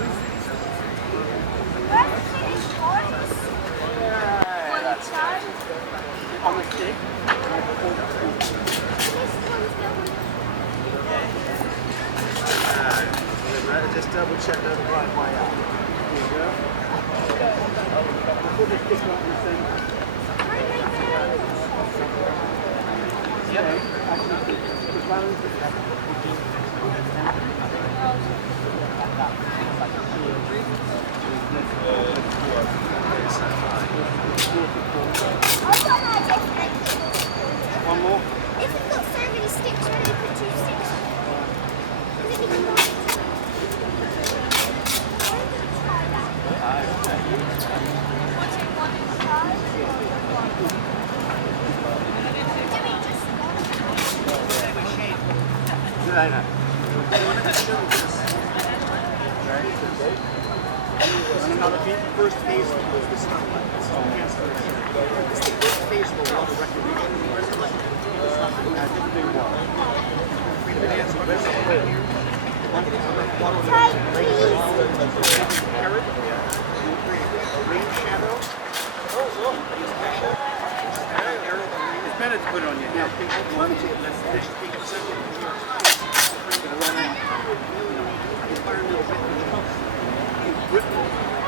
On the stick. Just double check they're the right way up. Here we go. Put the stick right in the centre. Yep. Actually, the balance is like one more. If we've got so many sticks, why don't we put 2 sticks on? Is it even more? Another first phase was the sunlight. So it's the first phase of the water reclamation. I didn't do one. Freedom of dance, but it's right here. Carrot, rain shadow. It's better to put it on you. Yeah, one, let's take a second. Environmental Britain,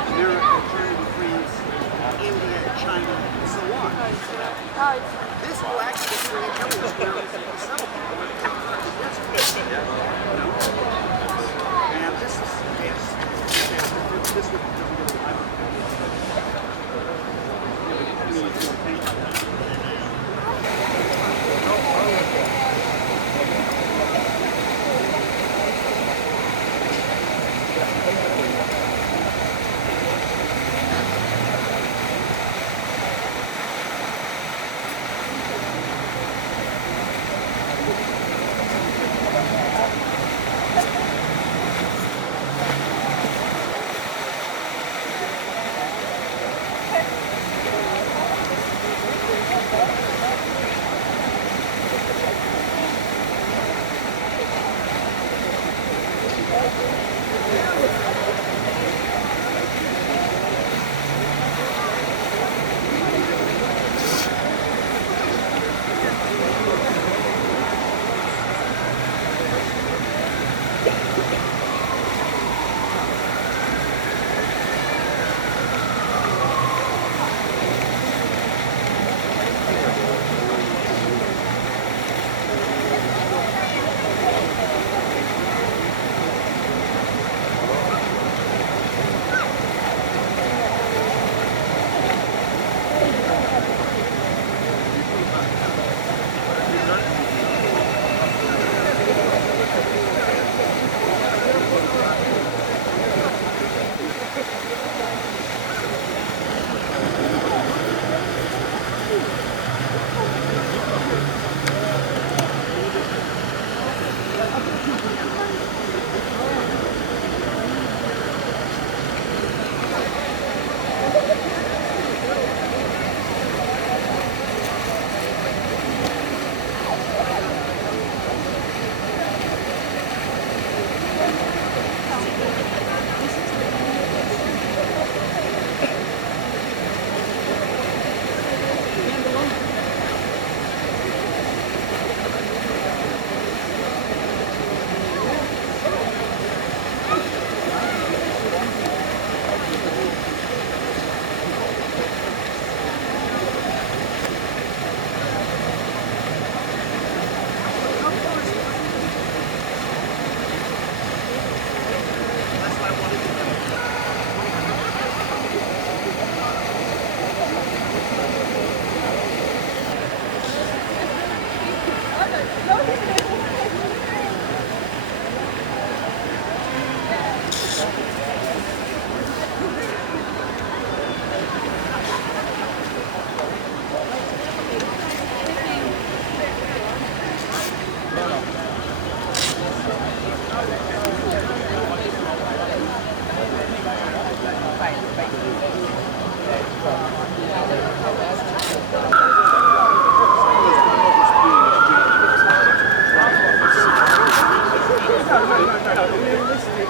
America, Germany, France, India, China, and so on. This will actually create elements where it's celebrated. And this is, this would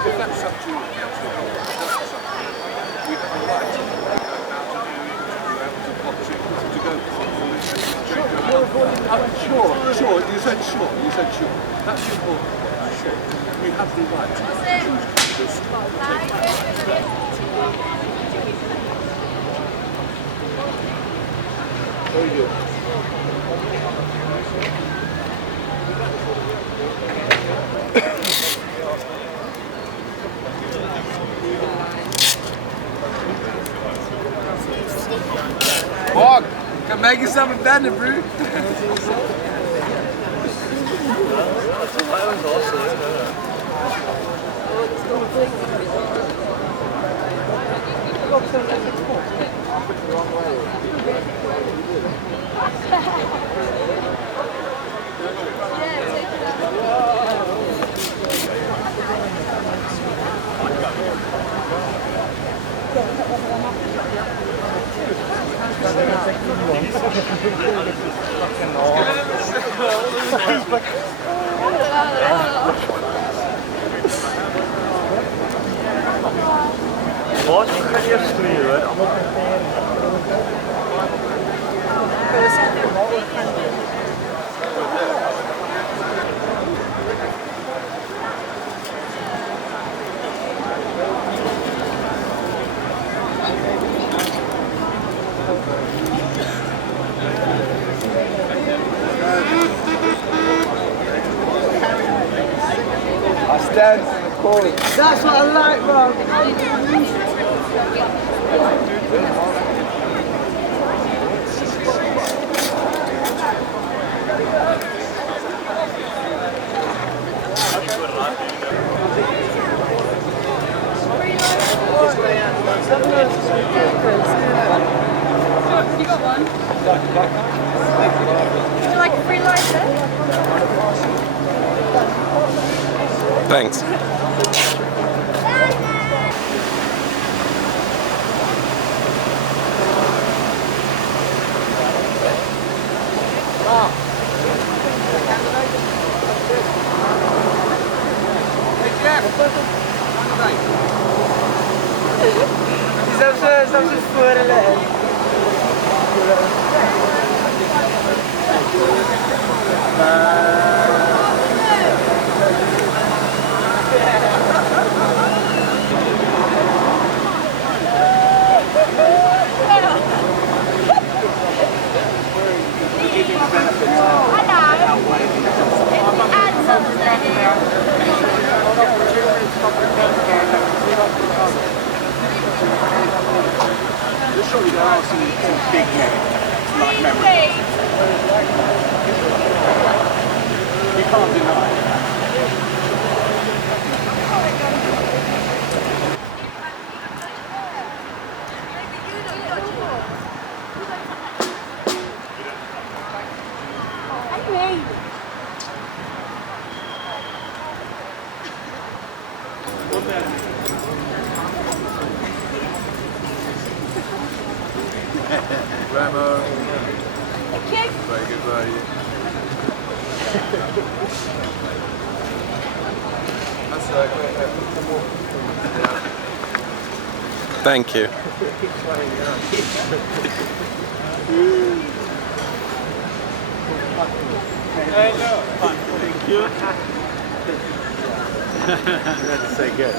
If that's up to you. said sure. That's your book. Sure. We have the right to choose to Very good. Mark, can make yourself a bender, bro. Wat? Ik ga niet even sturen. I stand for the call. That's what I like, bro. You got one? Would you like a free lighter? Thanks. Estamos fora, né? Surely there are some big like memories. You can't deny that. Ramo. Very good value. That's Thank you. Thank you. That's so good.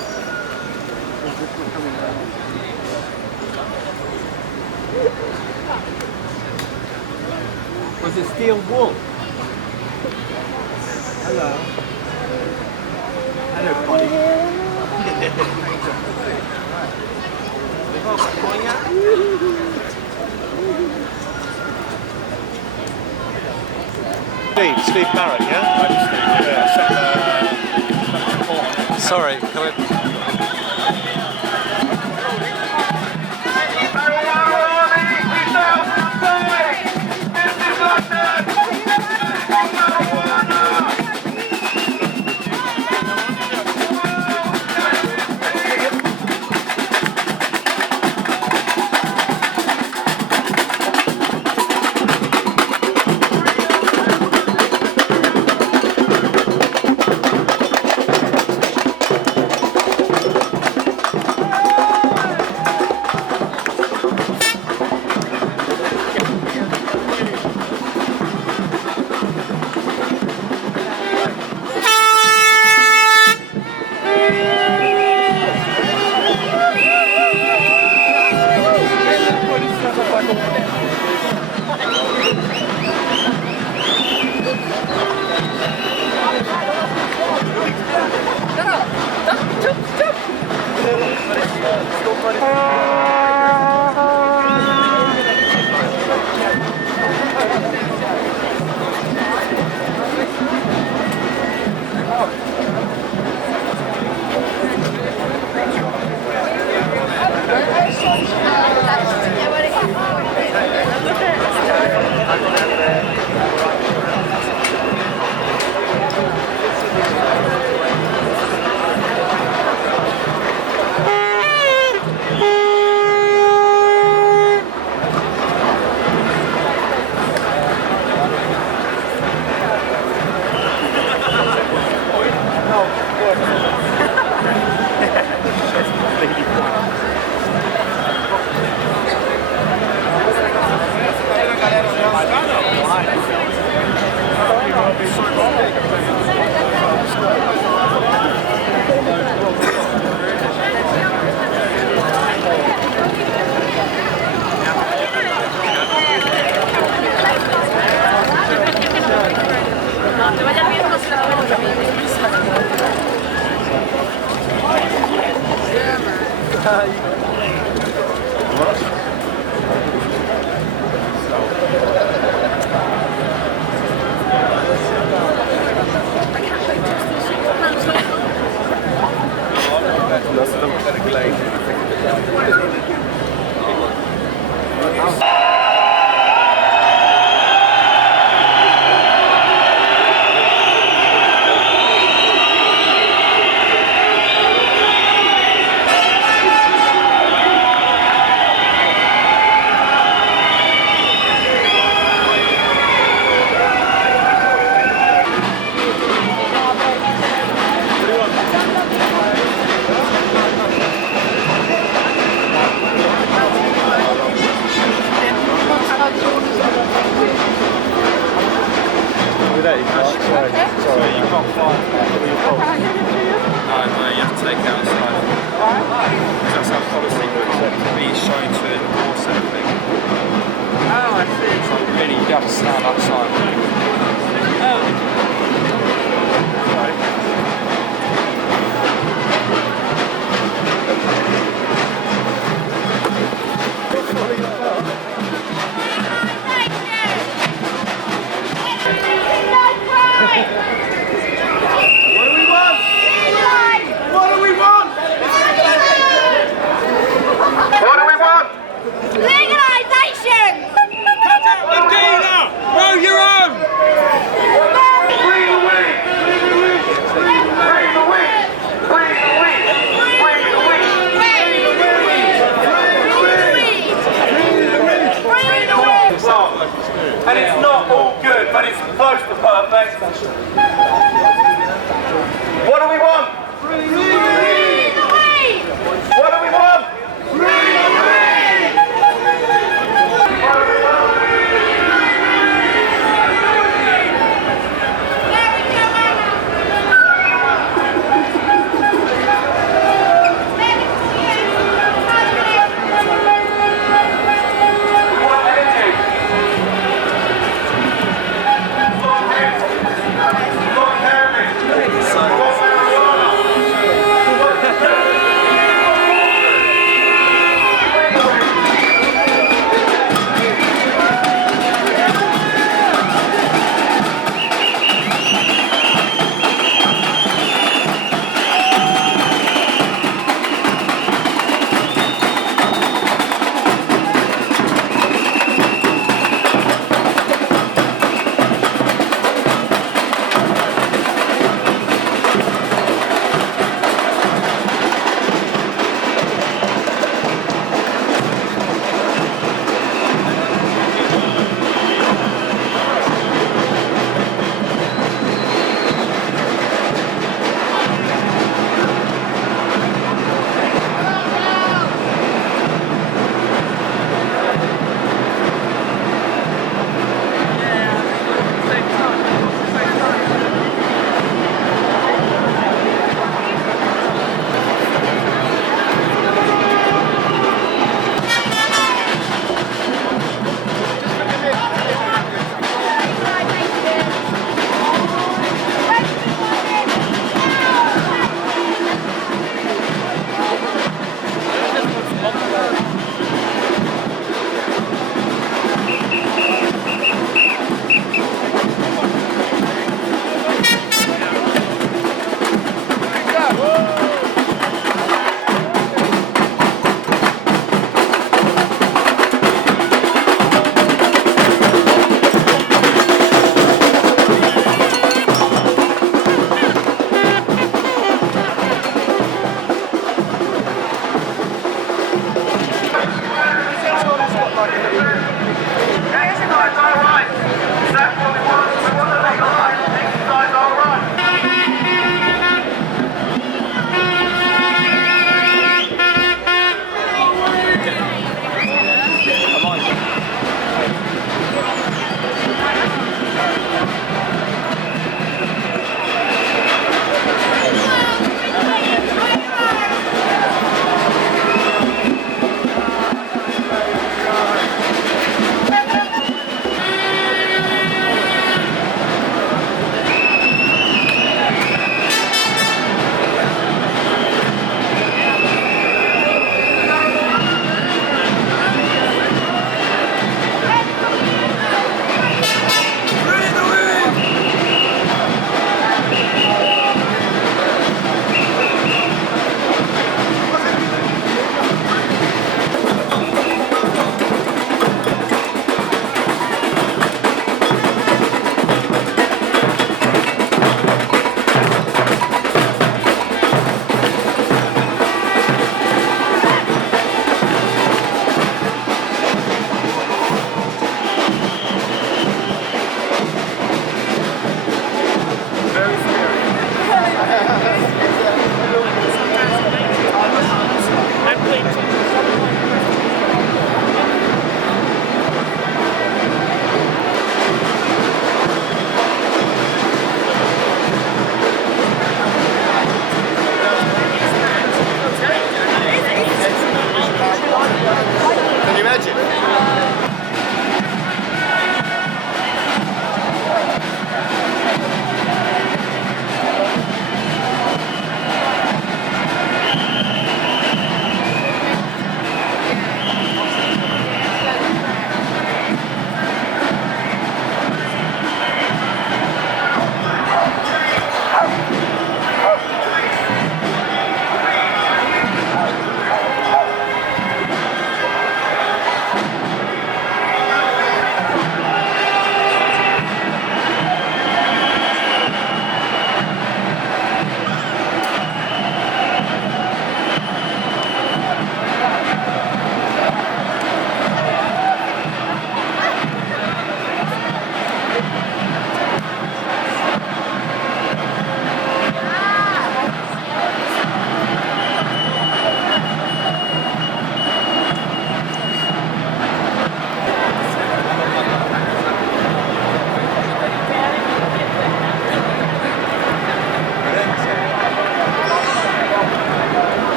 Was it steel wool? Hello. Hello, Bonnie. Steve Barrett, yeah? Sorry, can I... Legalisation! Adina, row your own!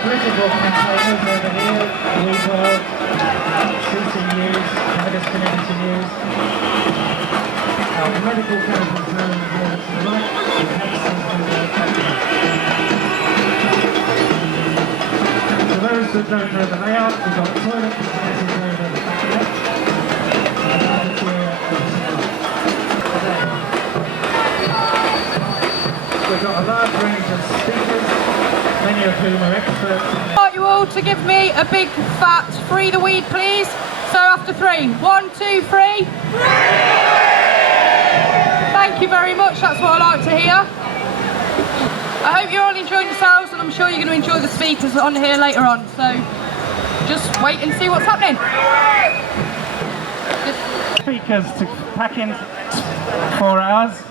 political campaigners over here, Weed World, CC News, Cannabis Community News. Our medical cannabis man here to the right, and Hexton's Untitled Chapter. For those that don't know the layout, we've got toilet facilities over the back left, and cafeteria over the right. We've got a large range of speakers, many of whom are experts. I want you all to give me a big fat free the weed, please. So after 3, 1, 2, 3. Thank you very much, that's what I like to hear. I hope you're all enjoying yourselves, and I'm sure you're going to enjoy the speakers on here later on. So just wait and see what's happening. Speakers to pack in 4 hours.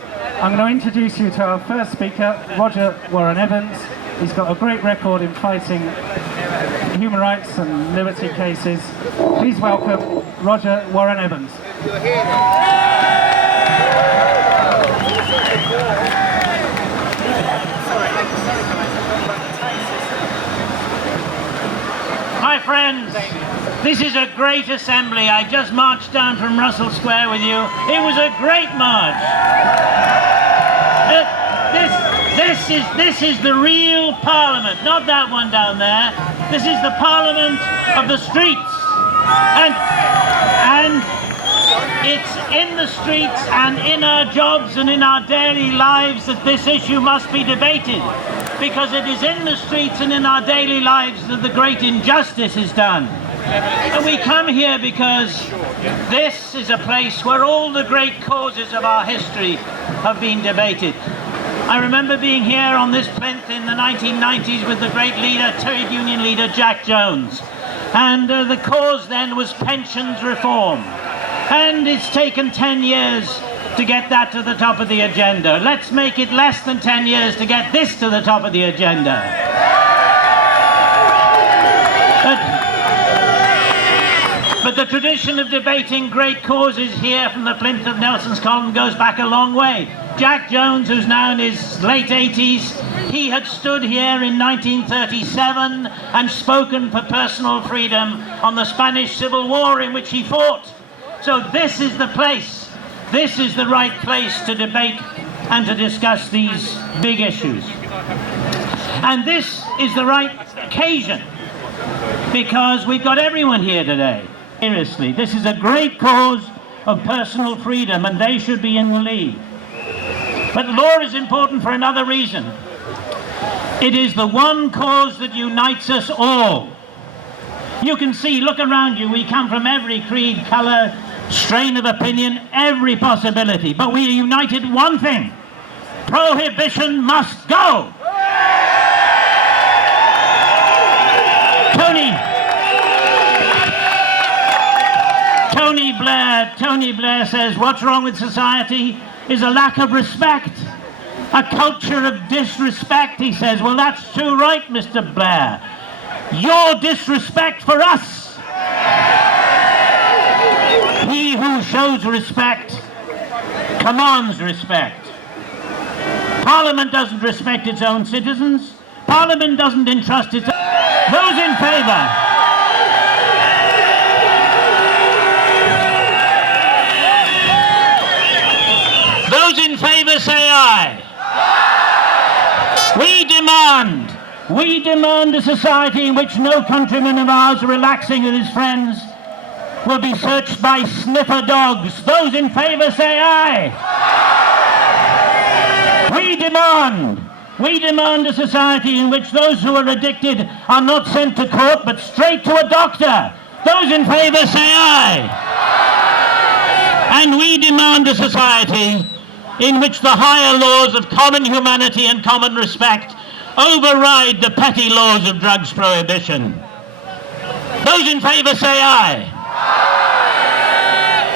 I'm going to introduce you to our first speaker, Roger Warren Evans. He's got a great record in fighting human rights and liberty cases. Please welcome Roger Warren Evans. My friends, this is a great assembly. I just marched down from Russell Square with you. It was a great march. This is the real Parliament, not that one down there. This is the Parliament of the streets. And it's in the streets and in our jobs and in our daily lives that this issue must be debated. Because it is in the streets and in our daily lives that the great injustice is done. And we come here because this is a place where all the great causes of our history have been debated. I remember being here on this plinth in the 1990s with the great leader, trade union leader Jack Jones. And the cause then was pensions reform. And it's taken 10 years to get that to the top of the agenda. Let's make it less than 10 years to get this to the top of the agenda. But the tradition of debating great causes here from the plinth of Nelson's Column goes back a long way. Jack Jones, who's now in his late 80s, he had stood here in 1937 and spoken for personal freedom on the Spanish Civil War in which he fought. So this is the place, this is the right place to debate and to discuss these big issues. And this is the right occasion because we've got everyone here today. Seriously, this is a great cause of personal freedom and they should be in the lead. But law is important for another reason. It is the one cause that unites us all. You can see, look around you, we come from every creed, colour, strain of opinion, every possibility. But we are united in one thing. Prohibition must go. Tony Blair says what's wrong with society is a lack of respect, a culture of disrespect. He says, well, that's too right, Mr. Blair. Your disrespect for us. He who shows respect commands respect. Parliament doesn't respect its own citizens. Parliament doesn't entrust its own. Those in favour? Those in favour say aye. We demand a society in which no countryman of ours relaxing with his friends will be searched by sniffer dogs. Those in favour say aye. We demand a society in which those who are addicted are not sent to court but straight to a doctor. Those in favour say aye. And we demand a society in which the higher laws of common humanity and common respect override the petty laws of drugs prohibition. Those in favour say aye.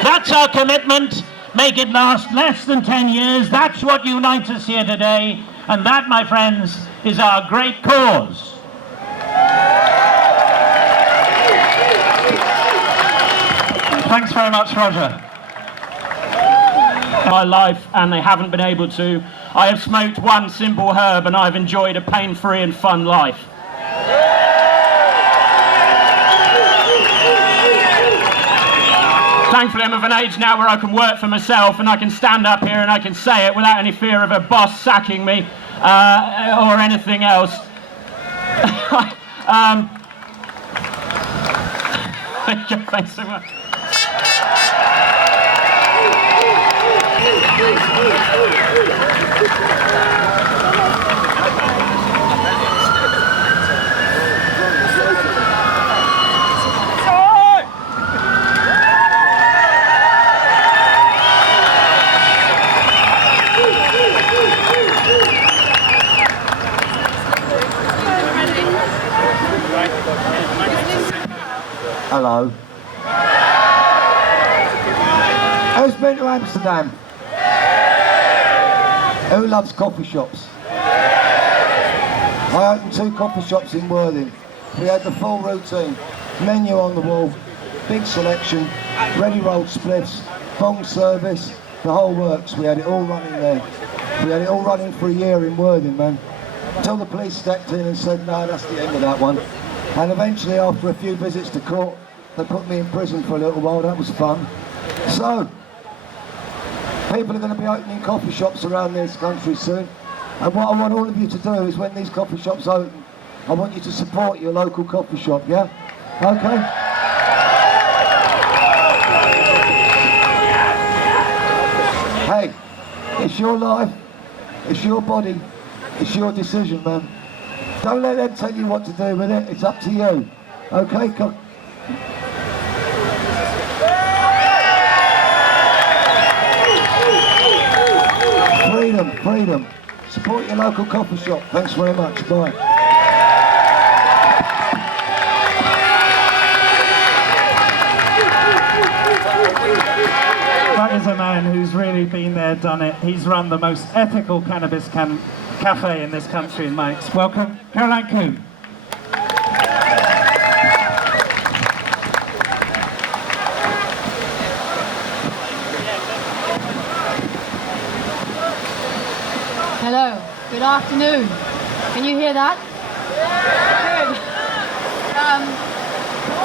That's our commitment. Make it last less than 10 years. That's what unites us here today. And that, my friends, is our great cause. Thanks very much, Roger. My life, and they haven't been able to. I have smoked one simple herb and I've enjoyed a pain-free and fun life. Thankfully, I'm of an age now where I can work for myself and I can stand up here and I can say it without any fear of a boss sacking me or anything else. Thanks so much. Hello. Who's been to Amsterdam? Who loves coffee shops? I opened 2 coffee shops in Worthing. We had the full routine, menu on the wall, big selection, ready rolled spliffs, bong service, the whole works. We had it all running there. We had it all running for a year in Worthing, man. Until the police stepped in and said, no, that's the end of that one. And eventually, after a few visits to court, they put me in prison for a little while. That was fun. So, people are going to be opening coffee shops around this country soon. And what I want all of you to do is when these coffee shops open, I want you to support your local coffee shop, yeah? Okay? Hey, it's your life, it's your body, it's your decision, man. Don't let them tell you what to do with it, it's up to you. Okay? Freedom, freedom. Support your local coffee shop. Thanks very much. Bye. That is a man who's really been there, done it. He's run the most ethical cannabis cafe in this country in Mike's. Welcome, Caroline Coon. Hello, good afternoon. Can you hear that? Good.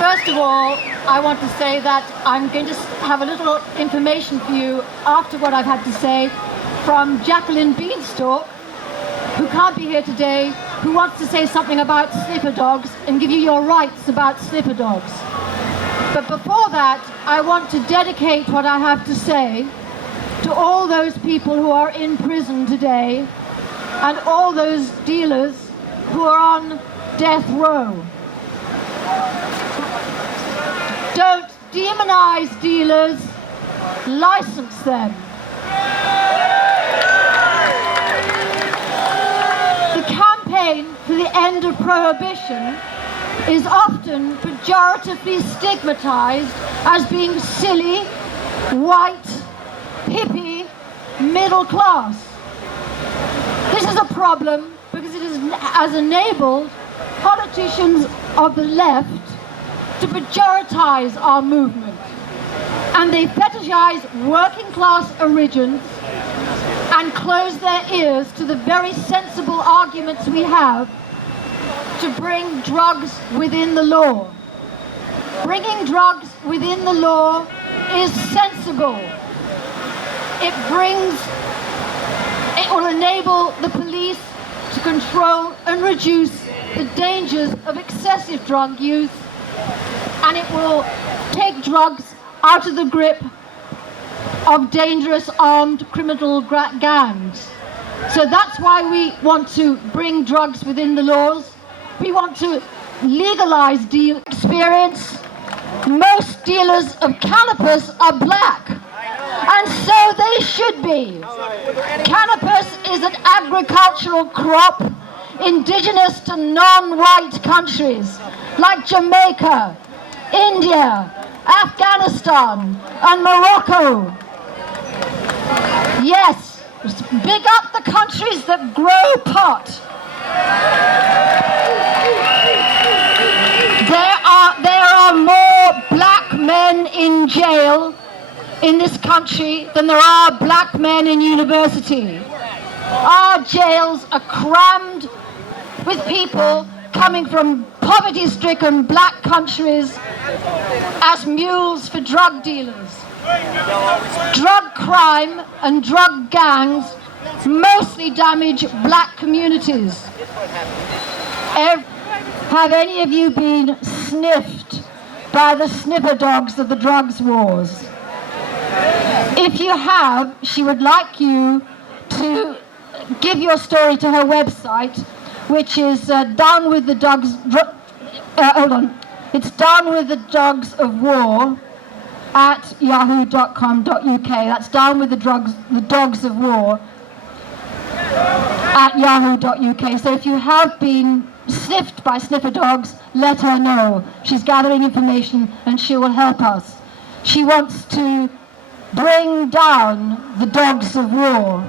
First of all, I want to say that I'm going to have a little information for you after what I've had to say from Jacqueline Beanstalk, who can't be here today, who wants to say something about sniffer dogs and give you your rights about sniffer dogs. But before that, I want to dedicate what I have to say to all those people who are in prison today and all those dealers who are on death row. Don't demonize dealers, license them. The campaign for the end of prohibition is often pejoratively stigmatized as being silly, white, hippie, middle class. This is a problem because it has enabled politicians of the left to pejoritize our movement. And they fetishize working class origins and close their ears to the very sensible arguments we have to bring drugs within the law. Bringing drugs within the law is sensible. It will enable the police to control and reduce the dangers of excessive drug use, and it will take drugs out of the grip of dangerous armed criminal gangs. So that's why we want to bring drugs within the laws. We want to legalize deal experience. Most dealers of cannabis are black. And so they should be. Cannabis is an agricultural crop indigenous to non-white countries like Jamaica, India, Afghanistan, and Morocco. Yes, big up the countries that grow pot. There are more black men in jail in this country than there are black men in university. Our jails are crammed with people coming from poverty-stricken black countries as mules for drug dealers. Drug crime and drug gangs mostly damage black communities. Have any of you been sniffed by the sniffer dogs of the drugs wars? If you have, she would like you to give your story to her website, which is Down with the Dogs. It's Down with the Dogs of War at yahoo.com.uk. That's Down with the Dogs of War at yahoo.uk. So if you have been sniffed by sniffer dogs, let her know. She's gathering information and she will help us. She wants to bring down the dogs of war.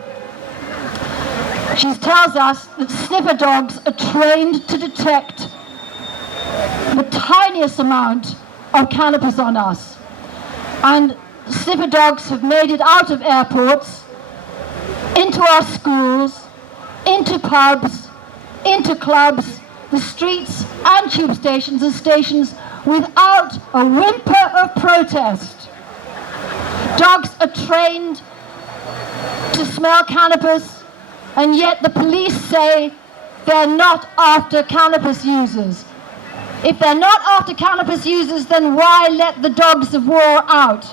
She tells us that sniffer dogs are trained to detect the tiniest amount of cannabis on us. And sniffer dogs have made it out of airports, into our schools, into pubs, into clubs, the streets and tube stations and stations without a whimper of protest. Dogs are trained to smell cannabis, and yet the police say they're not after cannabis users. If they're not after cannabis users, then why let the dogs of war out?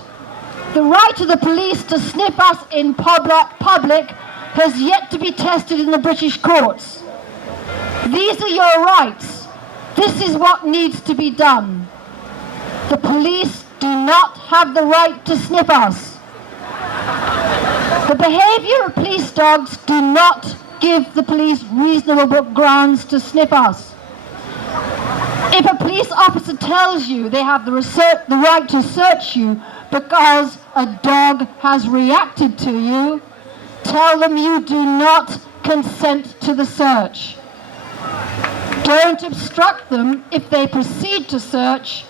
The right of the police to sniff us in public has yet to be tested in the British courts. These are your rights. This is what needs to be done. The police do not have the right to sniff us. The behaviour of police dogs do not give the police reasonable grounds to sniff us. If a police officer tells you they have the right to search you because a dog has reacted to you, tell them you do not consent to the search. Don't obstruct them if they proceed to search,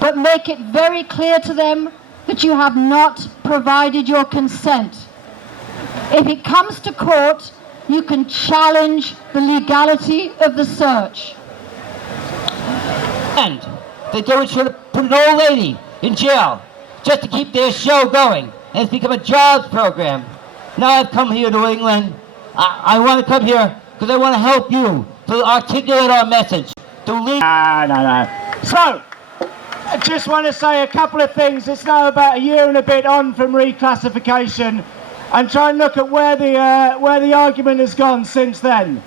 but make it very clear to them that you have not provided your consent. If it comes to court, you can challenge the legality of the search. And they do it to put an old lady in jail just to keep their show going, and it's become a jobs program. Now I've come here to England. I want to come here because I want to help you to articulate our message. No. So, I just want to say a couple of things. It's now about a year and a bit on from reclassification, and try and look at where the argument has gone since then.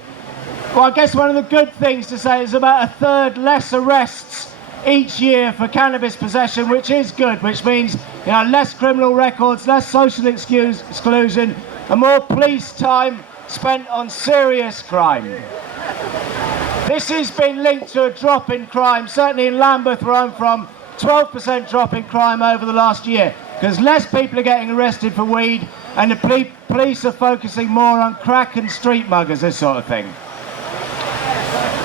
Well, I guess one of the good things to say is about a third less arrests each year for cannabis possession, which is good, which means less criminal records, less social exclusion, and more police time spent on serious crime. This has been linked to a drop in crime, certainly in Lambeth, where I'm from, 12% drop in crime over the last year, because less people are getting arrested for weed, and the police are focusing more on crack and street muggers, this sort of thing.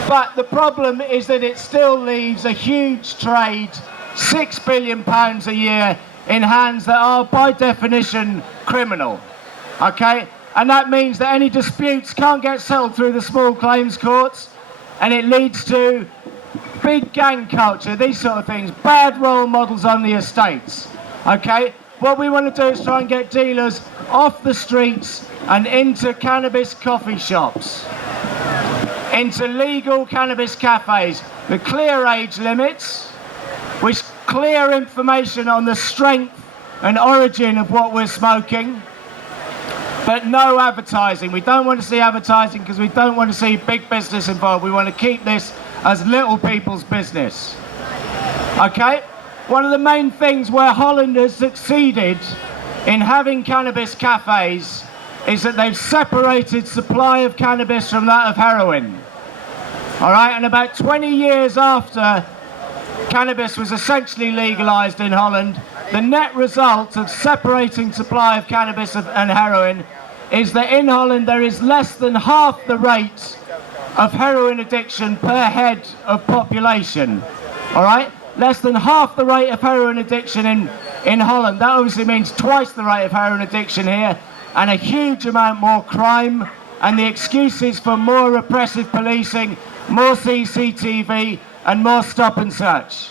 But the problem is that it still leaves a huge trade, £6 billion a year, in hands that are by definition criminal. Okay? And that means that any disputes can't get settled through the small claims courts, and it leads to big gang culture, these sort of things, bad role models on the estates. Okay? What we want to do is try and get dealers off the streets and into cannabis coffee shops, into legal cannabis cafes with clear age limits, with clear information on the strength and origin of what we're smoking, but no advertising. We don't want to see advertising because we don't want to see big business involved. We want to keep this as little people's business. Okay? One of the main things where Holland has succeeded in having cannabis cafes is that they've separated supply of cannabis from that of heroin. All right, and about 20 years after cannabis was essentially legalised in Holland, the net result of separating supply of cannabis and heroin is that in Holland there is less than half the rate of heroin addiction per head of population. All right, less than half the rate of heroin addiction in Holland. That obviously means twice the rate of heroin addiction here, and a huge amount more crime, and the excuses for more repressive policing, more CCTV, and more stop and search.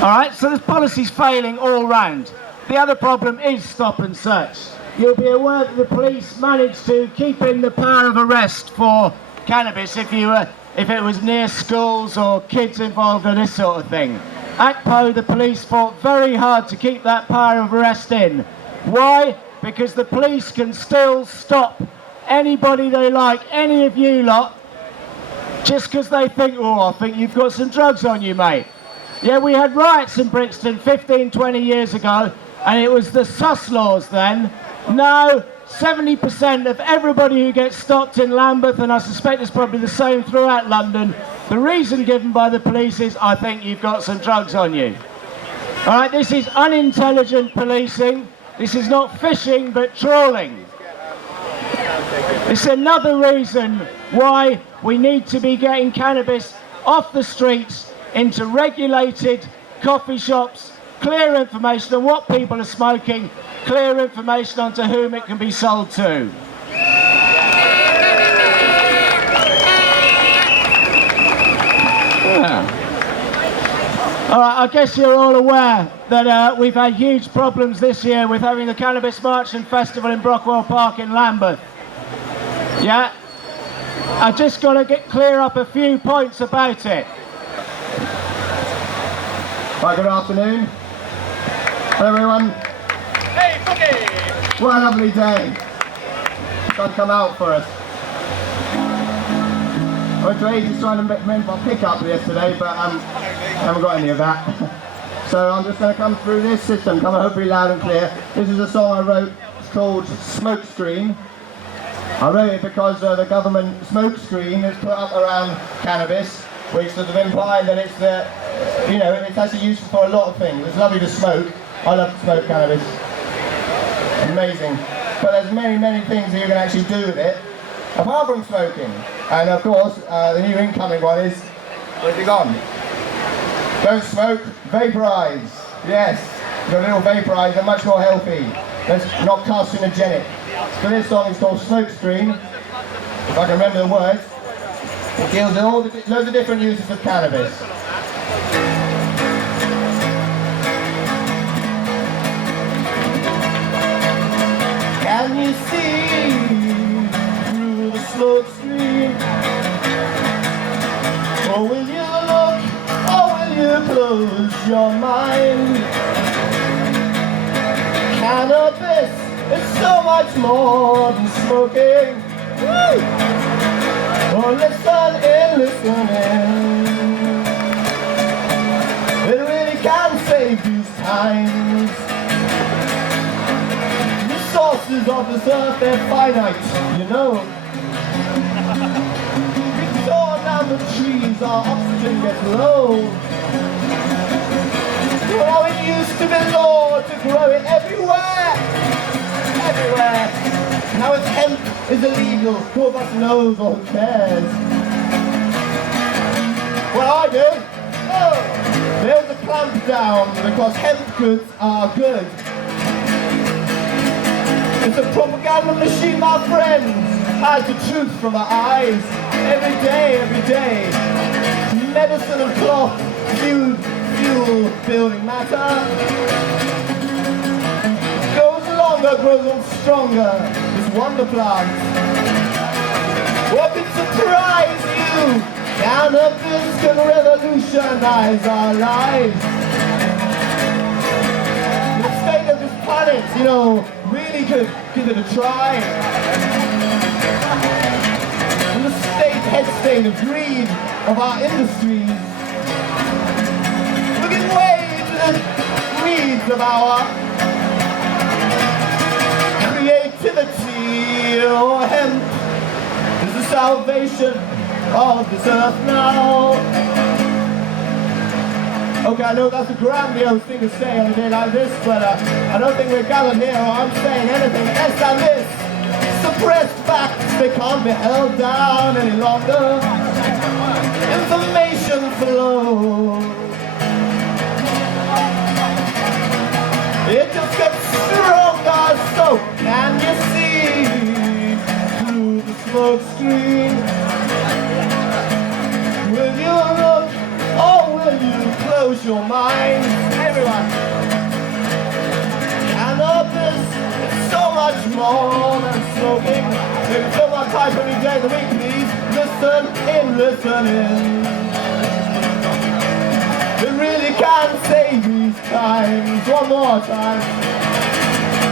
All right, so this policy's failing all round. The other problem is stop and search. You'll be aware that the police managed to keep in the power of arrest for cannabis if it was near schools or kids involved or this sort of thing. At Poe, the police fought very hard to keep that power of arrest in. Why? Because the police can still stop anybody they like, any of you lot, just because they think, oh, I think you've got some drugs on you, mate. Yeah, we had riots in Brixton 15, 20 years ago, and it was the sus laws then. Now, 70% of everybody who gets stopped in Lambeth, and I suspect it's probably the same throughout London, the reason given by the police is, I think you've got some drugs on you. All right, this is unintelligent policing. This is not fishing, but trawling. It's another reason why we need to be getting cannabis off the streets into regulated coffee shops, clear information on what people are smoking, clear information on to whom it can be sold to. All right, I guess you're all aware that we've had huge problems this year with having the Cannabis March and Festival in Brockwell Park in Lambeth. Yeah? I just got to clear up a few points about it. Right, good afternoon. Hello everyone. Hey, Boogie! What a lovely day. Sun come out for us. I went to Ages trying to make my pickup yesterday, but I haven't got any of that. So I'm just going to come through this system, come hopefully loud and clear. This is a song I wrote, it's called Smokescreen. I wrote it because the government smokescreen is put up around cannabis, which sort of implying that it's it's actually useful for a lot of things. It's lovely to smoke. I love to smoke cannabis. Amazing. But there's many, many things that you can actually do with it, apart from smoking. And of course, the new incoming one is, where's it gone? Don't smoke, vaporize. Yes, got a little vaporize, they're much more healthy. That's not carcinogenic. So this song is called Smokescreen. If I can remember the words. It deals with loads of different uses of cannabis. Can you see through the smoke screen? Or will you look, or will you close your mind? Cannabis is so much more than smoking. Woo! Oh, listen in. It really can save these times. Resources of this earth, they're finite, you know. We saw down the trees, our oxygen gets low. Well, it used to be law to grow it everywhere. Everywhere. Now it's hemp is illegal, who of us knows or who cares? What I do? Oh, there's a clamp down because hemp goods are good. It's a propaganda machine, my friends, hides the truth from our eyes. Every day, medicine and cloth, fuel, building matter. Grows on stronger, this wonder plant. What could surprise you? Cannabis can revolutionize our lives. The state of this planet, really could give it a try. And the head state of greed of our industries. Looking way to the greeds of our creativity. Or hemp is the salvation of this earth now. Okay, I know that's a grandiose thing to say on a day like this, but I don't think we're gathered here or I'm saying anything less than this. Suppressed facts, they can't be held down any longer. Information flows. It just gets stronger, so can you see through the smoke screen? your mind. Everyone. Cannabis is so much more than smoking. Maybe fill my pipe every day of the week, please. Listen in. It really can save these times. One more time.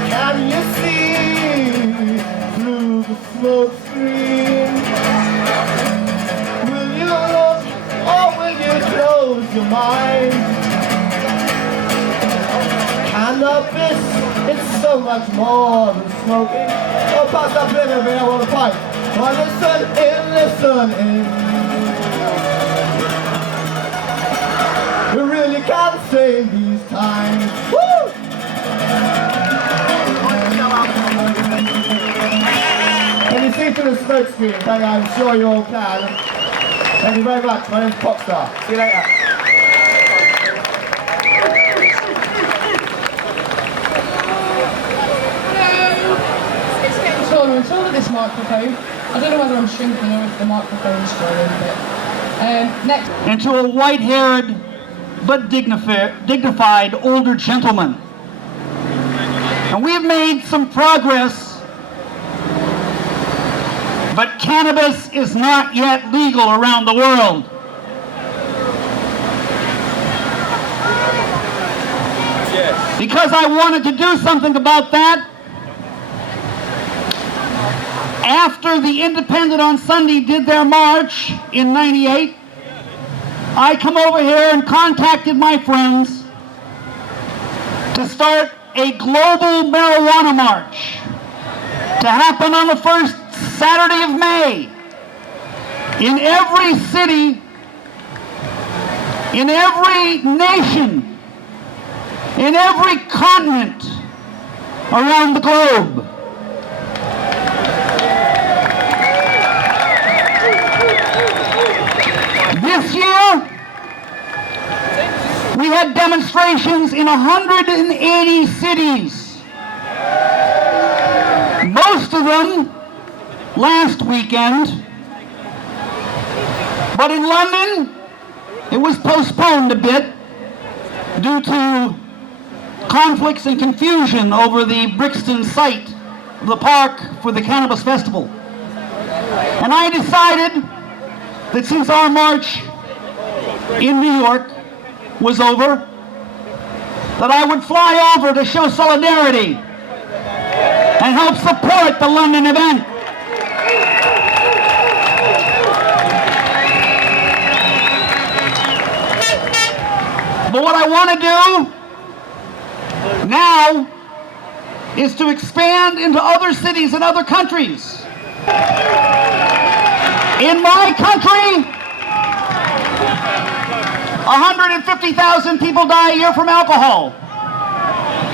Can you see through the smoke screen? Will you look or will you close your mind? Cannabis, it's so much more than smoking. Oh, pass that bit of it, I want a pipe. Oh, listen in. We really can save these times. Woo! Can you see through the smoke screen? I'm sure you all can. Thank you very much. My name's Popstar. See you later. Hello. It's all at this microphone. I don't know whether I'm shrinking or if the microphone's growing a bit. Next. And to a white-haired but dignified older gentleman. And we have made some progress, but cannabis is not yet legal around the world. Yes. Because I wanted to do something about that, after the Independent on Sunday did their march in '98, I come over here and contacted my friends to start a global marijuana march to happen on the first Saturday of May in every city, in every nation, in every continent around the globe. This year, we had demonstrations in 180 cities. Most of them last weekend. But in London, it was postponed a bit due to conflicts and confusion over the Brixton site of the park for the Cannabis Festival. And I decided that since our march in New York was over, that I would fly over to show solidarity and help support the London event. But what I want to do now is to expand into other cities and other countries. In my country, 150,000 people die a year from alcohol,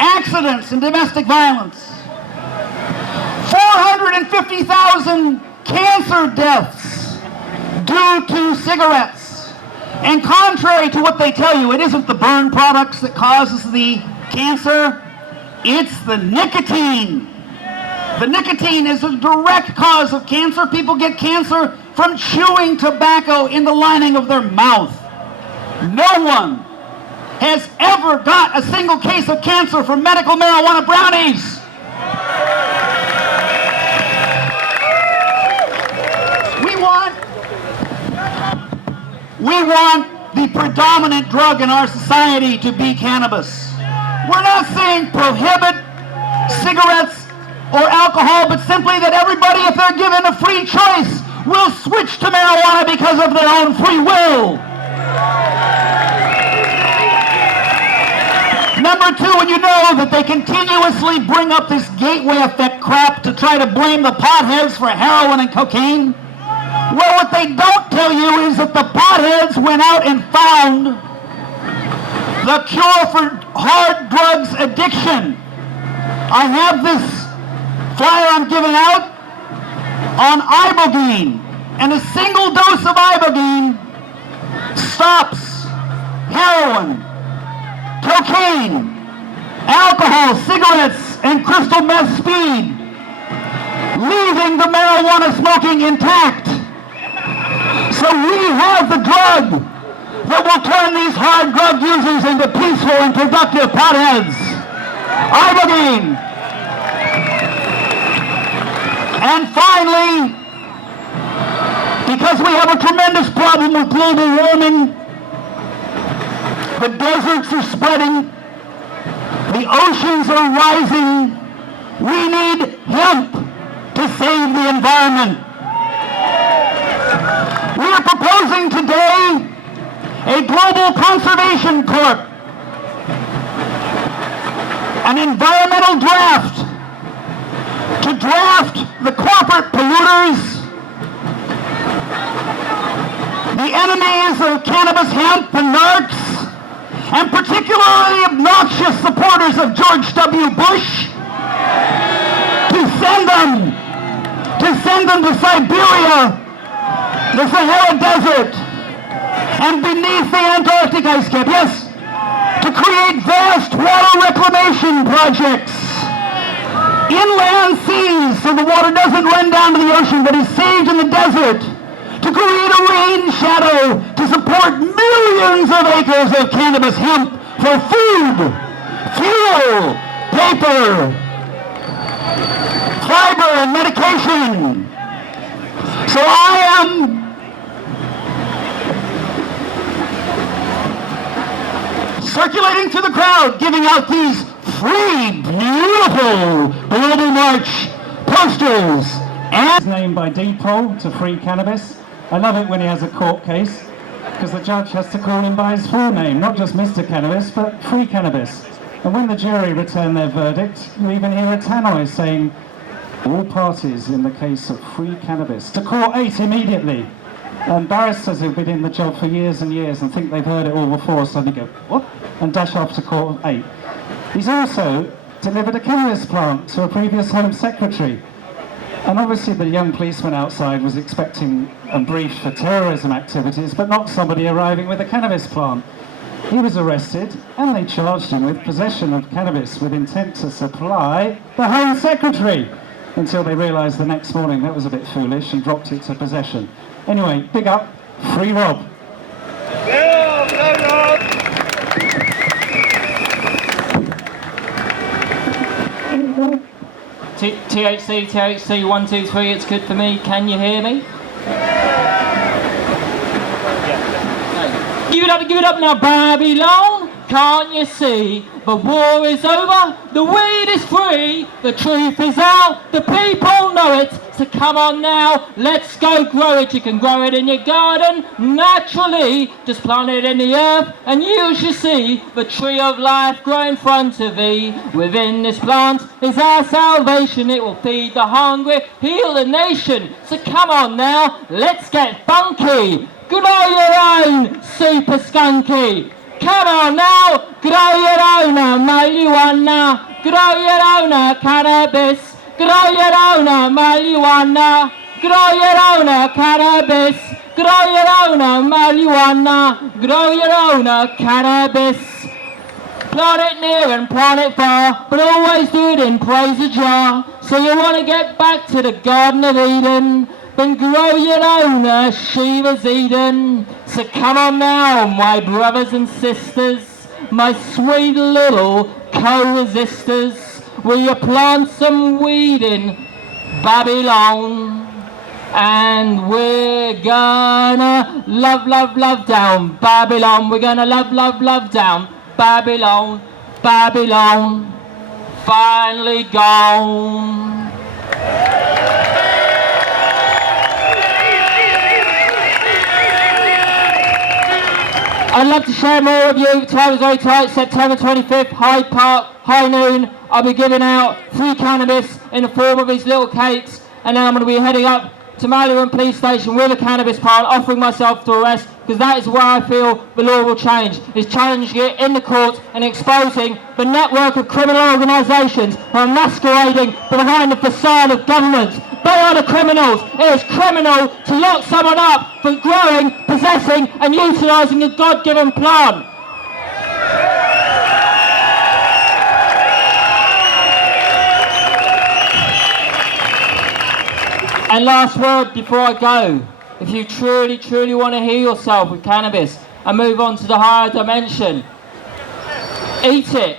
accidents and domestic violence. 450,000 cancer deaths due to cigarettes. And contrary to what they tell you, it isn't the burn products that causes the cancer, it's the nicotine. The nicotine is a direct cause of cancer. People get cancer from chewing tobacco in the lining of their mouth. No one has ever got a single case of cancer from medical marijuana brownies. We want the predominant drug in our society to be cannabis. We're not saying prohibit cigarettes or alcohol, but simply that everybody, if they're given a free choice, will switch to marijuana because of their own free will. Number two, and you know that they continuously bring up this gateway effect crap to try to blame the potheads for heroin and cocaine. Well, what they don't tell you is that the potheads went out and found the cure for hard drugs addiction. I have this flyer I'm giving out on ibogaine, and a single dose of ibogaine stops heroin, cocaine, alcohol, cigarettes, and crystal meth speed, leaving the marijuana smoking intact. So we have the drug that will turn these hard drug users into peaceful and productive potheads. Ibogaine. And finally, because we have a tremendous problem with global warming, the deserts are spreading, the oceans are rising, we need hemp to save the environment. We are proposing today a global conservation court, an environmental draft to draft the corporate polluters, the enemies of cannabis, hemp, and narcs, and particularly obnoxious supporters of George W. Bush, to send them to Siberia, the Sahara Desert, and beneath the Antarctic ice cap, yes, to create vast water reclamation projects, inland seas, so the water doesn't run down to the ocean but is saved in the desert, to create a rain shadow to support millions of acres of cannabis hemp for food, fuel, paper, fiber, and medication. So I am circulating through the crowd, giving out these free, beautiful Global March posters. And named by Paul to free cannabis. I love it when he has a court case, because the judge has to call him by his full name, not just Mr. Cannabis, but free cannabis. And when the jury return their verdict, you even hear a tannoy saying, all parties in the case of free cannabis to court 8 immediately. And barristers who've been in the job for years and years and think they've heard it all before suddenly go, what? And dash off to court 8. He's also delivered a cannabis plant to a previous Home Secretary. And obviously the young policeman outside was expecting and briefed for terrorism activities, but not somebody arriving with a cannabis plant. He was arrested and they charged him with possession of cannabis with intent to supply the Home Secretary, until they realised the next morning that was a bit foolish and dropped it to possession. Anyway, big up, free Rob. THC, 1, 2, 3, it's good for me. Can you hear me? Give it up now, Babylon. Can't you see? The war is over, the weed is free, the truth is out, the people know it. So come on now, let's go grow it. You can grow it in your garden, naturally. Just plant it in the earth and you shall see the tree of life grow in front of thee. Within this plant is our salvation. It will feed the hungry, heal the nation. So come on now, let's get funky. Grow your own, super skunky. Come on now, grow your own marijuana, grow your own cannabis, grow your own marijuana, grow your own cannabis, grow your own marijuana, grow your own cannabis. Plant it near and plant it far, but always do it in praise of Jah. So you want to get back to the Garden of Eden, then grow your own Shiva's Eden. So come on now, my brothers and sisters, my sweet little co-resistors, will you plant some weed in Babylon? And we're gonna love, love, love down Babylon. We're gonna love, love, love down Babylon. Babylon, finally gone. I'd love to share more with you. Time is very tight. September 25th, Hyde Park, high noon. I'll be giving out free cannabis in the form of these little cakes, and then I'm going to be heading up to Melly Police Station with a cannabis plant, offering myself to arrest, because that is where I feel the law will change, is challenging it in the courts and exposing the network of criminal organisations who are masquerading behind the facade of government. They are the criminals. It is criminal to lock someone up for growing, possessing and utilising a God-given plant. And last word before I go. If you truly, truly want to heal yourself with cannabis, and move on to the higher dimension. Eat it.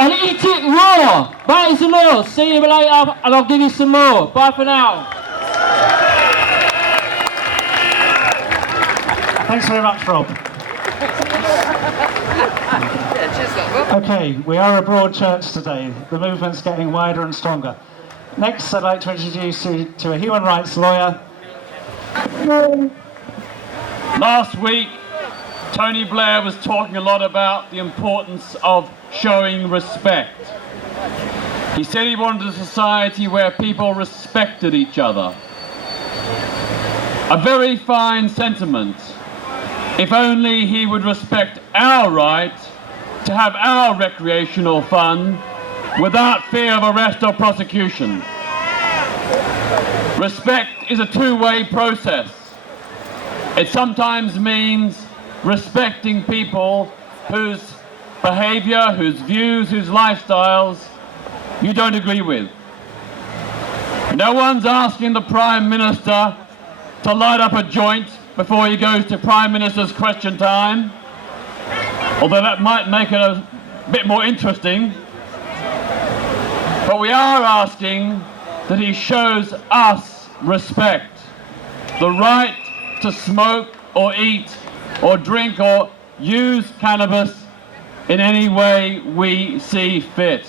And eat it raw. That is the law. See you later, and I'll give you some more. Bye for now. Thanks very much, Rob. Okay, we are a broad church today. The movement's getting wider and stronger. Next, I'd like to introduce you to a human rights lawyer. Last week, Tony Blair was talking a lot about the importance of showing respect. He said he wanted a society where people respected each other. A very fine sentiment, if only he would respect our right to have our recreational fun without fear of arrest or prosecution. Respect is a two-way process. It sometimes means respecting people whose behavior, whose views, whose lifestyles you don't agree with. No one's asking the Prime Minister to light up a joint before he goes to Prime Minister's question time, although that might make it a bit more interesting. But we are asking that he shows us respect, the right to smoke or eat or drink or use cannabis in any way we see fit.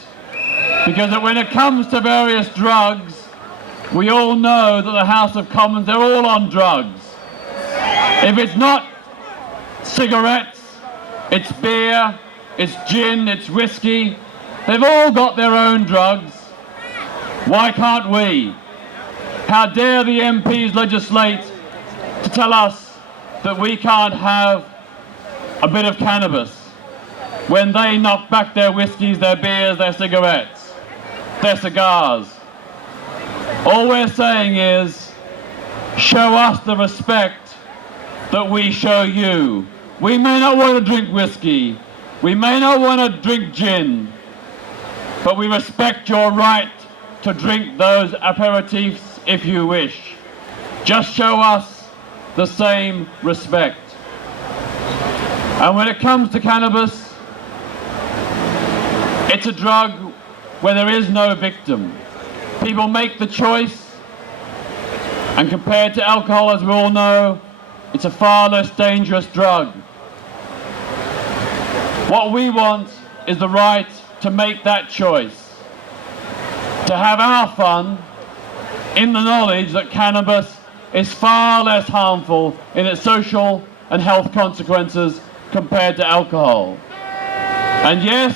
Because when it comes to various drugs, we all know that the House of Commons, they're all on drugs. If it's not cigarettes, it's beer, it's gin, it's whiskey, they've all got their own drugs. Why can't we? How dare the MPs legislate to tell us that we can't have a bit of cannabis when they knock back their whiskies, their beers, their cigarettes, their cigars. All we're saying is, show us the respect that we show you. We may not want to drink whiskey, we may not want to drink gin, but we respect your right to drink those aperitifs if you wish. Just show us the same respect. And when it comes to cannabis, it's a drug where there is no victim. People make the choice, and compared to alcohol, as we all know, it's a far less dangerous drug. What we want is the right to make that choice, to have our fun in the knowledge that cannabis is far less harmful in its social and health consequences compared to alcohol. And yes,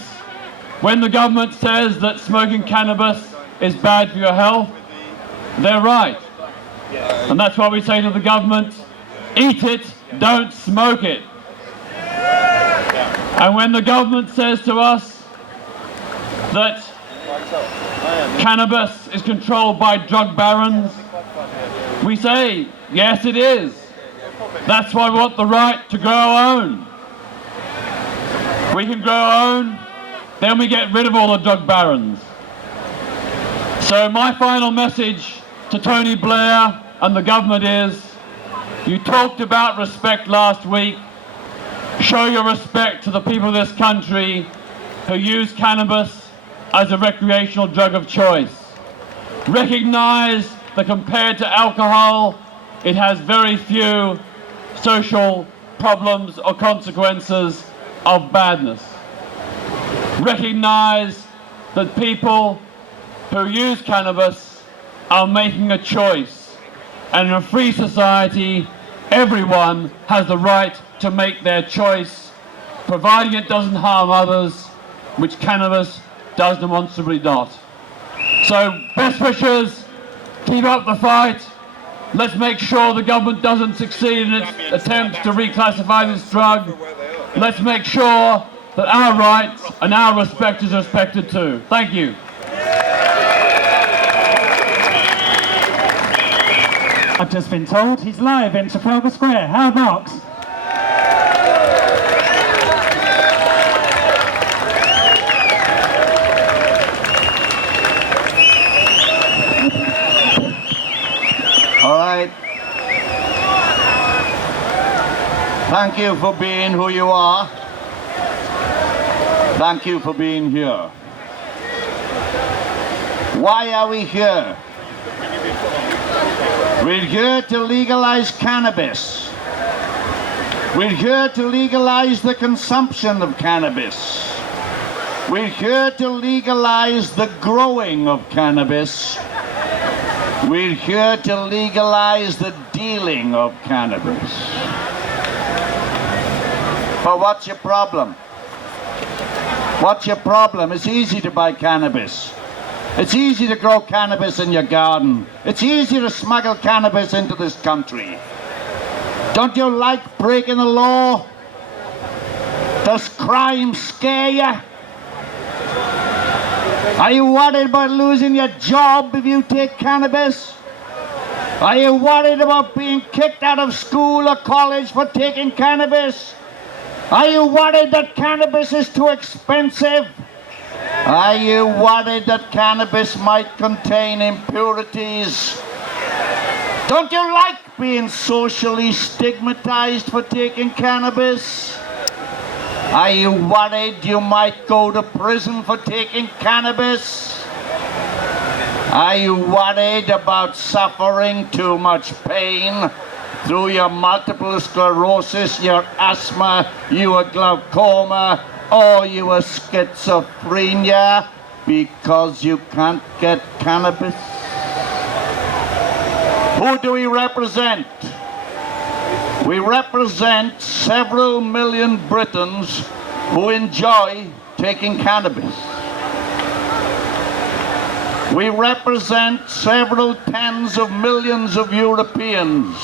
when the government says that smoking cannabis is bad for your health, they're right. And that's why we say to the government, eat it, don't smoke it. And when the government says to us that cannabis is controlled by drug barons, we say, yes it is. That's why we want the right to grow our own. We can grow our own, then we get rid of all the drug barons. So my final message to Tony Blair and the government is, you talked about respect last week. Show your respect to the people of this country who use cannabis as a recreational drug of choice. Recognize that compared to alcohol, it has very few social problems or consequences of badness. Recognize that people who use cannabis are making a choice, and in a free society, everyone has the right to make their choice, providing it doesn't harm others, which cannabis does demonstrably not. So, best wishes, keep up the fight. Let's make sure the government doesn't succeed in its attempts to reclassify this drug. Let's make sure that our rights and our respect is respected too. Thank you. I've just been told he's live in Trafalgar Square. Howard Marks. Thank you for being who you are. Thank you for being here. Why are we here? We're here to legalize cannabis. We're here to legalize the consumption of cannabis. We're here to legalize the growing of cannabis. We're here to legalize the dealing of cannabis. But what's your problem? What's your problem? It's easy to buy cannabis. It's easy to grow cannabis in your garden. It's easy to smuggle cannabis into this country. Don't you like breaking the law? Does crime scare you? Are you worried about losing your job if you take cannabis? Are you worried about being kicked out of school or college for taking cannabis? Are you worried that cannabis is too expensive? Are you worried that cannabis might contain impurities? Don't you like being socially stigmatized for taking cannabis? Are you worried you might go to prison for taking cannabis? Are you worried about suffering too much pain through your multiple sclerosis, your asthma, your glaucoma, or your schizophrenia because you can't get cannabis? Who do we represent? We represent several million Britons who enjoy taking cannabis. We represent several tens of millions of Europeans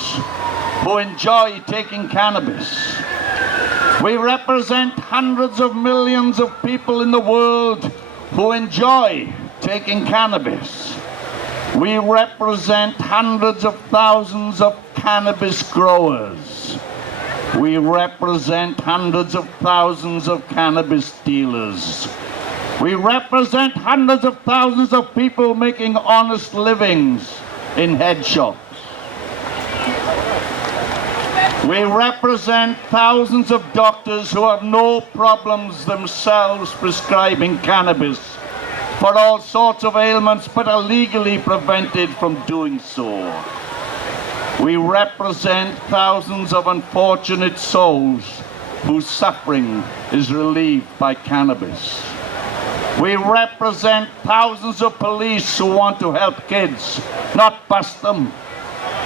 who enjoy taking cannabis. We represent hundreds of millions of people in the world who enjoy taking cannabis. We represent hundreds of thousands of cannabis growers. We represent hundreds of thousands of cannabis dealers. We represent hundreds of thousands of people making honest livings in head shops. We represent thousands of doctors who have no problems themselves prescribing cannabis for all sorts of ailments but are legally prevented from doing so. We represent thousands of unfortunate souls whose suffering is relieved by cannabis. We represent thousands of police who want to help kids, not bust them.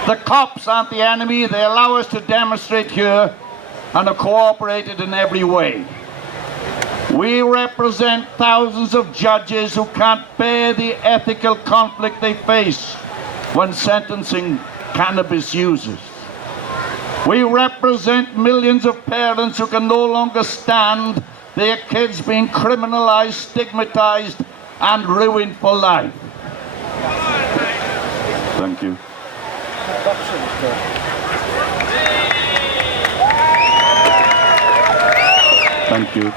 The cops aren't the enemy. They allow us to demonstrate here and are cooperated in every way. We represent thousands of judges who can't bear the ethical conflict they face when sentencing cannabis users. We represent millions of parents who can no longer stand their kids being criminalized, stigmatized, and ruined for life. Thank you. Thank you.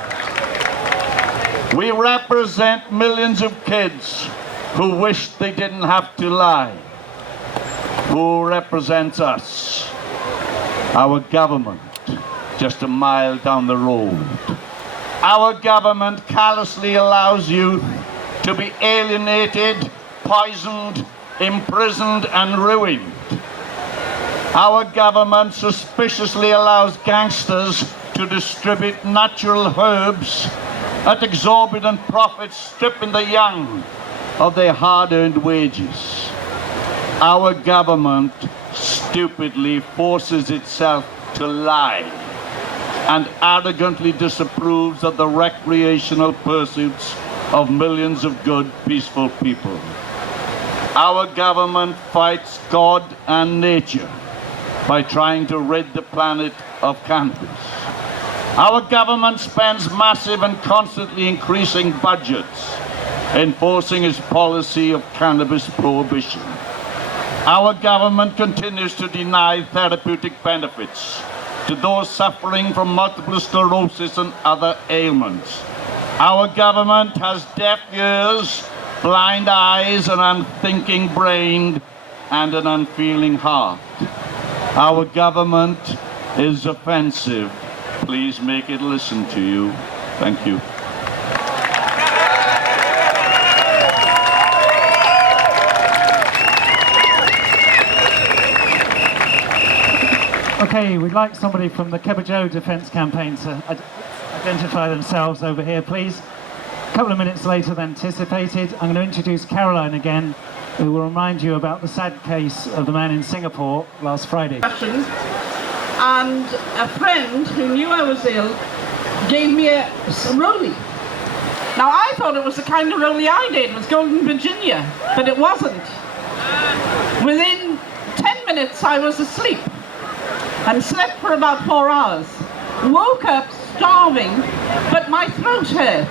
We represent millions of kids who wish they didn't have to lie. Who represents us? Our government, just a mile down the road. Our government callously allows youth to be alienated, poisoned, imprisoned, and ruined. Our government suspiciously allows gangsters to distribute natural herbs at exorbitant profits, stripping the young of their hard-earned wages. Our government stupidly forces itself to lie and arrogantly disapproves of the recreational pursuits of millions of good, peaceful people. Our government fights God and nature by trying to rid the planet of cannabis. Our government spends massive and constantly increasing budgets enforcing its policy of cannabis prohibition. Our government continues to deny therapeutic benefits to those suffering from multiple sclerosis and other ailments. Our government has deaf ears, blind eyes, an unthinking brain, and an unfeeling heart. Our government is offensive, please make it listen to you. Thank you. Okay, we'd like somebody from the Kebajo Defence Campaign to identify themselves over here, please. A couple of minutes later than anticipated, I'm going to introduce Caroline again, who will remind you about the sad case of the man in Singapore last Friday. And a friend who knew I was ill gave me a rollie. Now I thought it was the kind of rollie I did, it was Golden Virginia, but it wasn't. Within 10 minutes I was asleep and slept for about 4 hours. Woke up starving, but my throat hurt.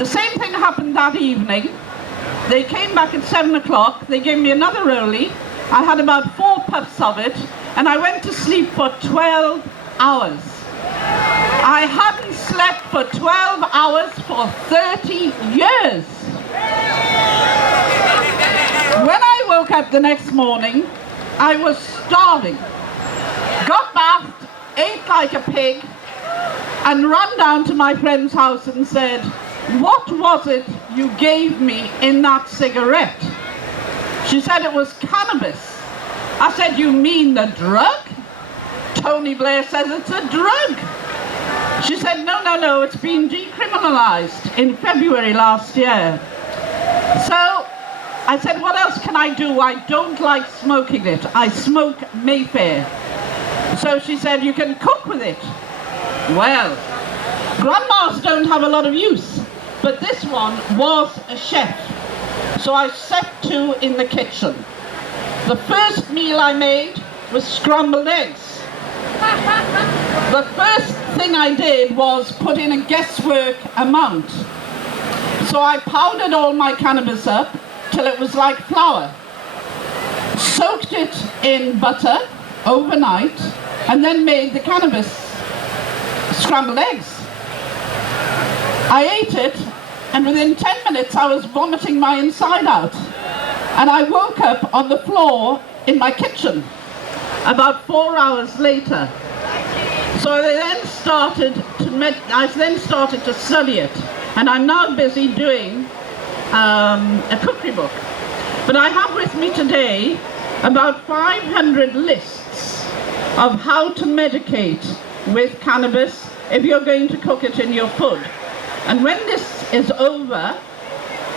The same thing happened that evening. They came back at 7 o'clock, they gave me another rollie. I had about 4 puffs of it, and I went to sleep for 12 hours. I hadn't slept for 12 hours for 30 years. When I woke up the next morning, I was starving. Got bathed, ate like a pig, and ran down to my friend's house and said, "What was it you gave me in that cigarette?" She said it was cannabis. I said, "You mean the drug? Tony Blair says it's a drug." She said, no, it's been decriminalised in February last year. So I said, "What else can I do? I don't like smoking it. I smoke Mayfair." So she said, "You can cook with it." Well, grandmas don't have a lot of use, but this one was a chef. So I set to in the kitchen. The first meal I made was scrambled eggs. The first thing I did was put in a guesswork amount. So I powdered all my cannabis up till it was like flour. Soaked it in butter overnight, and then made the cannabis scrambled eggs. I ate it, and within 10 minutes I was vomiting my inside out. And I woke up on the floor in my kitchen about 4 hours later. So I then started to study it, and I'm now busy doing a cookery book. But I have with me today about 500 lists of how to medicate with cannabis if you're going to cook it in your food. And when this is over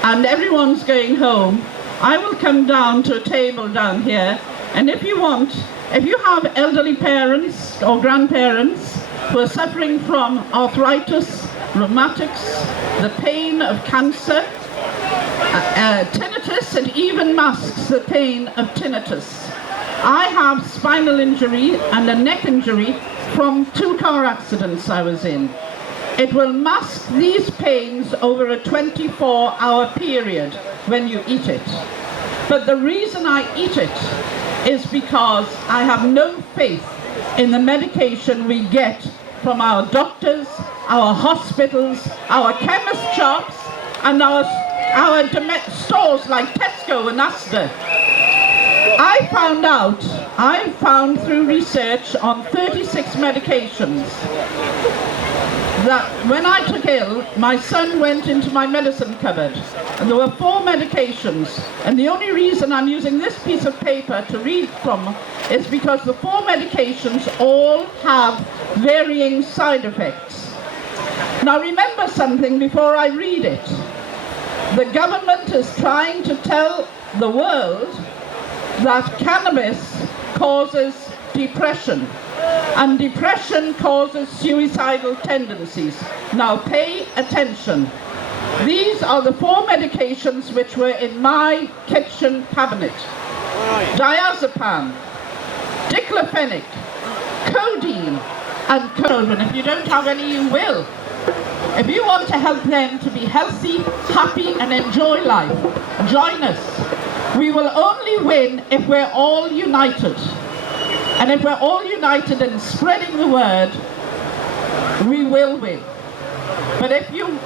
and everyone's going home, I will come down to a table down here, and if you have elderly parents or grandparents who are suffering from arthritis, rheumatics, the pain of cancer, tinnitus, and even masks the pain of tinnitus. I have spinal injury and a neck injury from 2 car accidents I was in. It will mask these pains over a 24-hour period when you eat it. But the reason I eat it is because I have no faith in the medication we get from our doctors, our hospitals, our chemist shops, and our stores like Tesco and Asda. I found through research on 36 medications that when I took ill, my son went into my medicine cupboard, and there were 4 medications, and the only reason I'm using this piece of paper to read from is because the 4 medications all have varying side effects. Now remember something before I read it. The government is trying to tell the world that cannabis causes depression, and depression causes suicidal tendencies. Now pay attention. These are the 4 medications which were in my kitchen cabinet. Diazepam, diclofenac, codeine, and codeine. If you don't have any, you will. If you want to help them to be healthy, happy, and enjoy life, join us. We will only win if we're all united. And if we're all united in spreading the word, we will win. But if you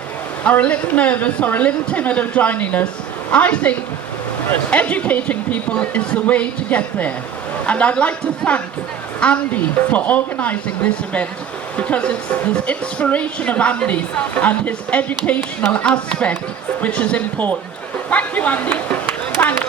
are a little nervous or a little timid of joining us, I think educating people is the way to get there. And I'd like to thank Andy for organising this event, because it's the inspiration of Andy and his educational aspect which is important. Thank you, Andy. Thanks.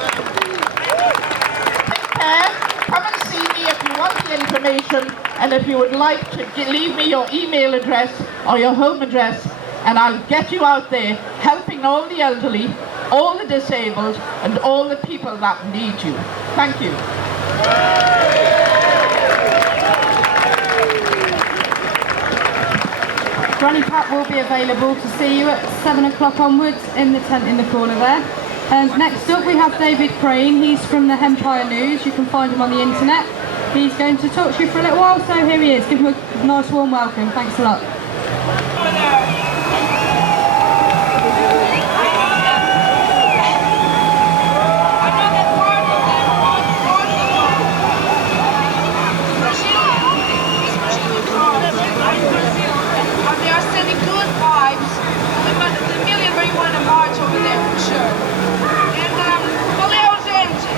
Take care. Come and see me if you want the information, and if you would like to leave me your email address or your home address, and I'll get you out there helping all the elderly, all the disabled, and all the people that need you. Thank you. Granny Pat will be available to see you at 7 o'clock onwards in the tent in the corner there. Next up we have David Crane. He's from the Empire News. You can find him on the internet. He's going to talk to you for a little while, so here he is. Give him a nice warm welcome. Thanks a lot. March over there for sure. And valeu, gente!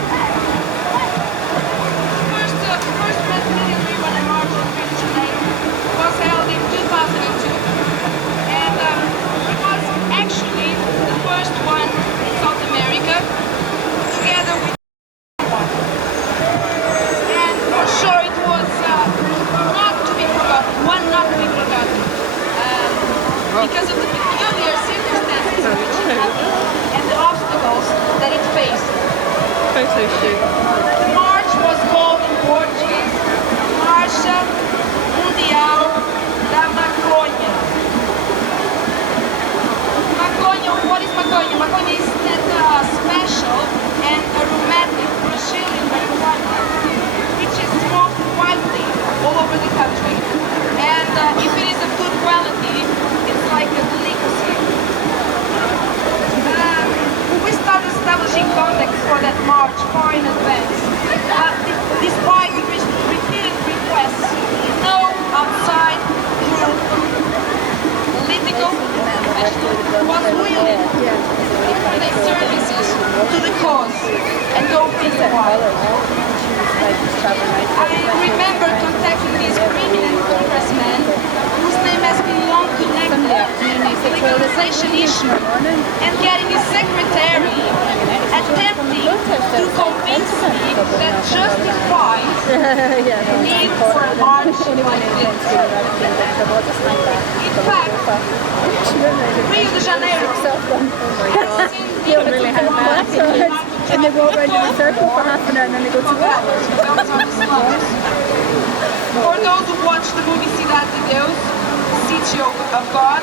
First million marijuana march on Rio de Janeiro was held in 2002. And it was actually the first one in South America, together with and for sure it was not to be forgotten, one not to be forgotten. Because of the peculiar circumstances which it happened and the obstacles that it faced. Photo shoot. The march was called in Portuguese Marcha Mundial da Maconha. Maconha, what is maconha? Maconha is that special and aromatic Brazilian marijuana, which is smoked widely all over the country. And if it is of good quality, it's like a delicacy. We started establishing contacts for that march far in advance. Despite the repeated requests, no outside group, political professional, was willing to offer their services to the cause and go peaceful. I remember contacting this prominent congressman whose name has been long connected to the legalization issue, and getting his secretary attempting to convince me that justifies the need for a march like this. In fact, Rio de Janeiro has seen really had that. And they walk around in a circle for half an hour and then they go to work. For those who watched the movie Cidade de Deus, City of God,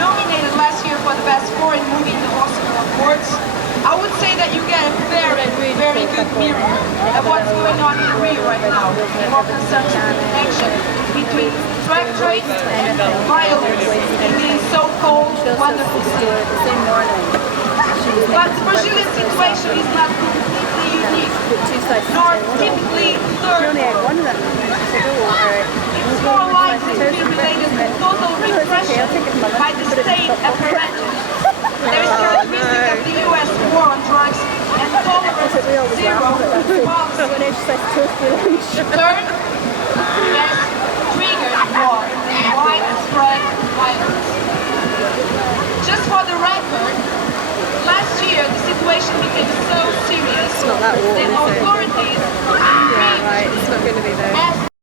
nominated last year for the best foreign movie in the Oscar Awards, I would say that you get a very, very good mirror of what's going on in Rio right now, and more concerns with the connection between drug trade and violence in the so-called wonderful city. But the Brazilian situation is not completely unique, nor typically third world. It's more likely to be related to total repression by the state apparatus. There is characteristic of the U.S. war on drugs and tolerance zero policy. Third, has triggered war and widespread violence. Just for the record, last year the situation became so serious that